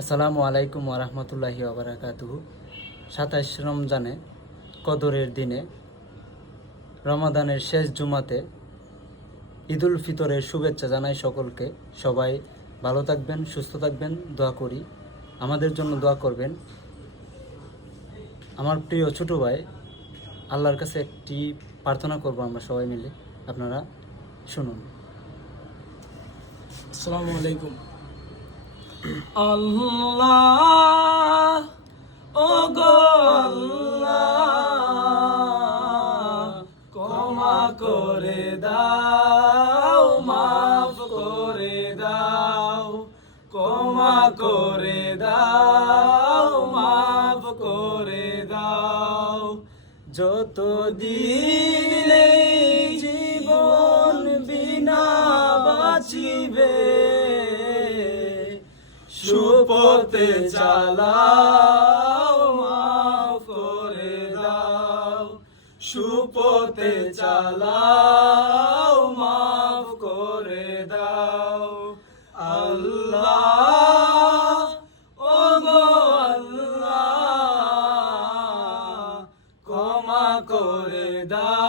আসসালামু আলাইকুম ওরহমতুল্লাহি ওবারাকাতুহু। ২৭ রমজানে কদরের দিনে রমাদানের শেষ জুমাতে ঈদুল ফিতরের শুভেচ্ছা জানাই সকলকে। সবাই ভালো থাকবেন, সুস্থ থাকবেন, দোয়া করি। আমাদের জন্য দোয়া করবেন। আমার প্রিয় ছোট ভাই, আল্লাহর কাছে একটি প্রার্থনা করব আমরা সবাই মিলে, আপনারা শুনুন। আসসালামু আলাইকুম। আল্লাহ ও গো আল্লাহ, ক্ষমা করে দাও, মাফ করে দাও, ক্ষমা করে দাও, মাফ করে দাও। যতদিন এই জীবন বিনা বাঁচিবে, সুপথে চালাও, মাফ করে দাও, সুপথে চালাও, মাফ করে দাও। আল্লাহ ও গো আল্লাহ, ক্ষমা করে দাও।